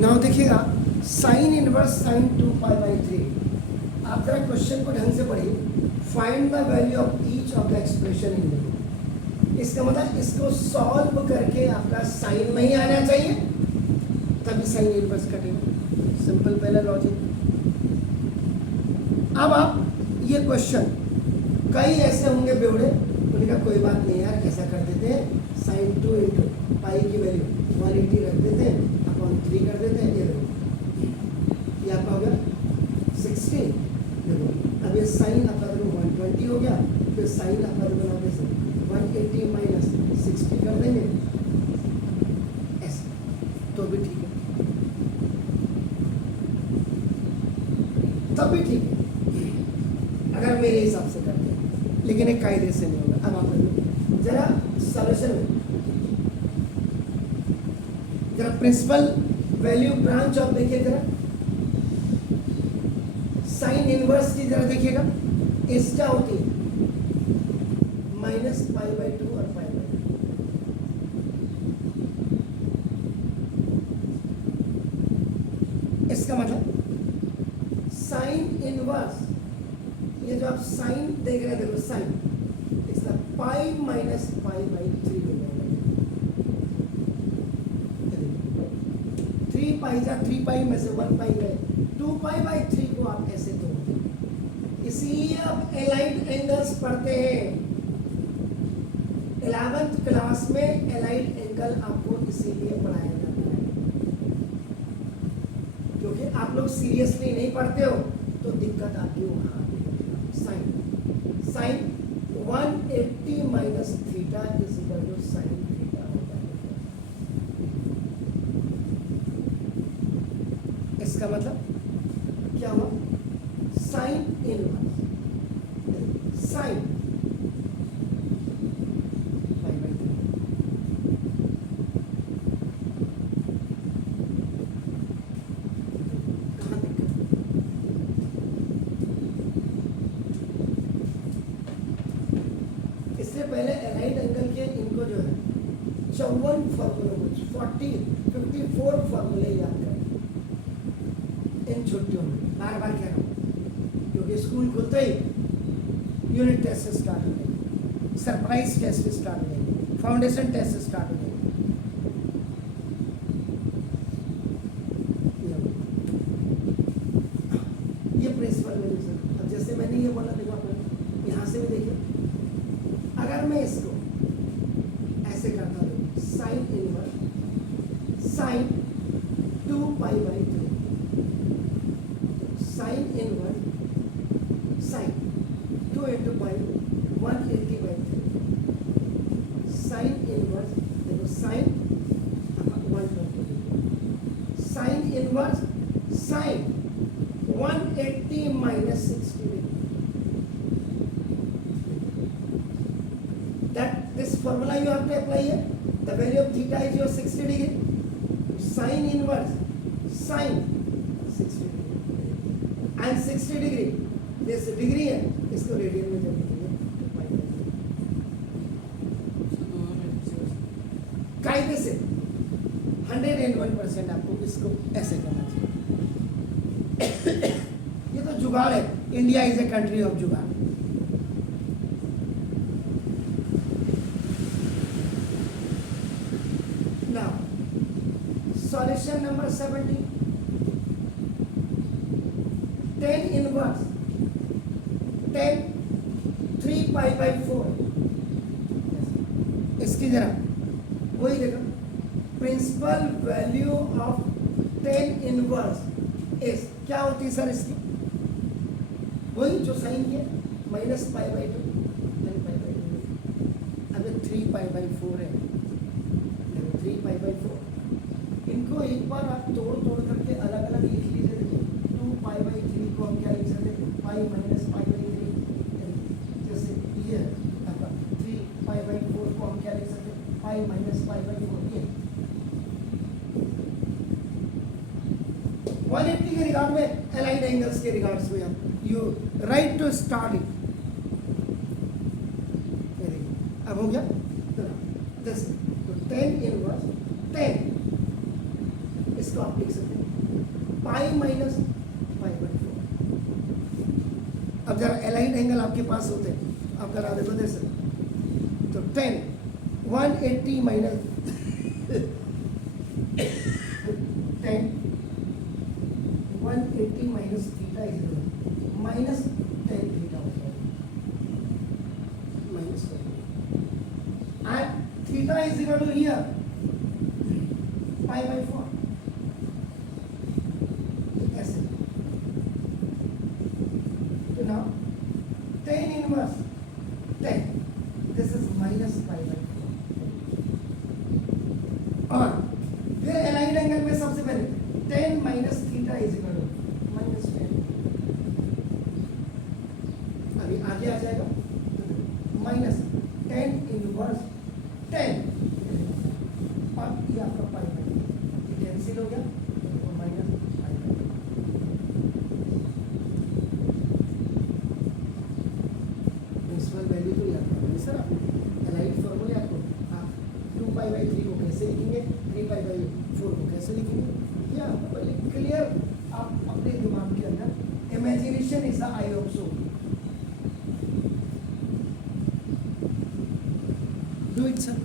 Now देखिएगा sign inverse sine 2 pi by 3। आप जरा क्वेश्चन को ढंग से पढ़िए। Find the value of each of the expression in the. इसका मतलब इसको सॉल्व करके आपका साइन में ही आना चाहिए, तभी साइन इनवर्स कटेगा। सिंपल पहला लॉजिक। अब आप ये क्वेश्चन कई ऐसे होंगे बेवड़े, उन्होंने कहा कोई बात नहीं यार, कैसा कर देते हैं साइन 2 इंटू पाई की वैल्यू 180 रख देते हैं, अपॉन 3 कर देते हैं। ये देखो ये आपका हो गया 16। देखो अब ये साइन आपका देखो 120 हो गया, फिर साइन आपका देखो यहाँ पे 180 माइनस 60 कर देंगे ऐसे, तो भी ठीक है, तब भी ठीक है अगर मेरे हिसाब से करते हैं, लेकिन एक कायदे से नहीं होगा। अब आप जरा सॉल्यूशन में जरा प्रिंसिपल वैल्यू ब्रांच ऑफ देखिए जरा, साइन इनवर्स की जरा देखिएगा, इस क्या होती है माइनस पाई बाई 2 और पाई बाई 2। इसका मतलब साइन इनवर्स, ये जो आप साइन देख रहे हैं, देखो साइन इसका पाई माइनस पाई बाई 3 हो जाएगा। 3 पाई जा 3 पाई में से 1 पाई गए, 2 पाई बाई 3 को आप ऐसे तोड़ते हैं। इसलिए अब एलाइड एंगल्स पढ़ते हैं 11th क्लास में। एलाइड एंगल आपको इसीलिए पढ़ाया जाता है क्योंकि आप लोग सीरियसली नहीं पढ़ते हो, तो दिक्कत आपकी वहां sine sine 180 minus theta is equal to sine theta होता है। इसका मतलब क्या हुआ, sine inverse sine pi by 3। कहाँ दिक्कत, इससे पहले एलाइड एंगल के इनको जो है 54 फॉर्मूले 54 फॉर्मूले याद करें इन छुट्टियों में। बार बार कह रहा हूँ क्योंकि स्कूल खुलते ही यूनिट टेस्ट स्टार्ट हो जाएंगे, सरप्राइज टेस्ट स्टार्ट हो जाएंगे, फाउंडेशन टेस्ट स्टार्ट हो जाएंगे। ये प्रिंसिपल वैल्यू सर। अब जैसे मैंने ये बोला, देखो आप यहाँ से भी देखिए, अगर मैं इसको ऐसे करता हूँ sine inverse sine 2 pi by 3, sine inverse sine 2 into pi 180 by 3, sine inverse देखो sine 120, sine inverse sine 180 minus 60 that this formula you have to apply here. The value of theta is your 60 degree. Sin inverse sin 60 degree and 60 degree this degree है, इसको radian में जब लिखेंगे कायदे से 101% आपको इसको ऐसे करना चाहिए। ये तो जुगाड़ है, India is a country of जुगाड़। Solution number 17, tan inverse tan 3 pi by 4। इसकी जरा वही देखो, principal value of tan inverse is क्या होती है सर इसकी, वही जो साइन की है minus pi by 2 tan pi by 2। अब 3 पाई बाई 4 है, 3 पाई बाई 4। इनको एक बार आप तोड़ करके अलग अलग लिख लीजिए। देखिए 2 पाई बाई 3 को हम क्या लिख सकते हैं, पाई माइनस पाई बाई 3। जैसे ये आपका 3 पाई बाई 4 को हम क्या लिख सकते हैं, पाई माइनस पाई बाई 4। ये 180 के रिगार्ड में, एलाइड एंगल्स के रिगार्ड्स में आप you right to start it. अब हो गया 10 तो tan इनवर्स tan इसको आप लिख सकते हैं पाई माइनस पाई बाई 4। अब जरा एलाइड एंगल आपके पास होते हैं, आप करा देखो दे सकते तो 10 180 minus 10 180 minus theta is minus 10 theta होता है minus 10 and theta is equal to here pi by 4 ऐसे। तो now 10 inverse 10 this is minus pi by 4 और फिर एलाइड एंगल में सबसे पहले 10 minus theta is equal to minus 10। अभी आगे आ जाएगा माइनस 10 इनवर्स 10 और ये आपका पाई बाई कैंसिल हो गया तो minus pi by. Principal value तो याद करेंगे सर आप एलाइड फॉर्मूले आपको आप 2 पाई बाई 3 को कैसे लिखेंगे 3 पाई बाई 4 को कैसे लिखेंगे या क्लियर आप अपने दिमाग के अंदर imagination is the eye of soul. Do it sir.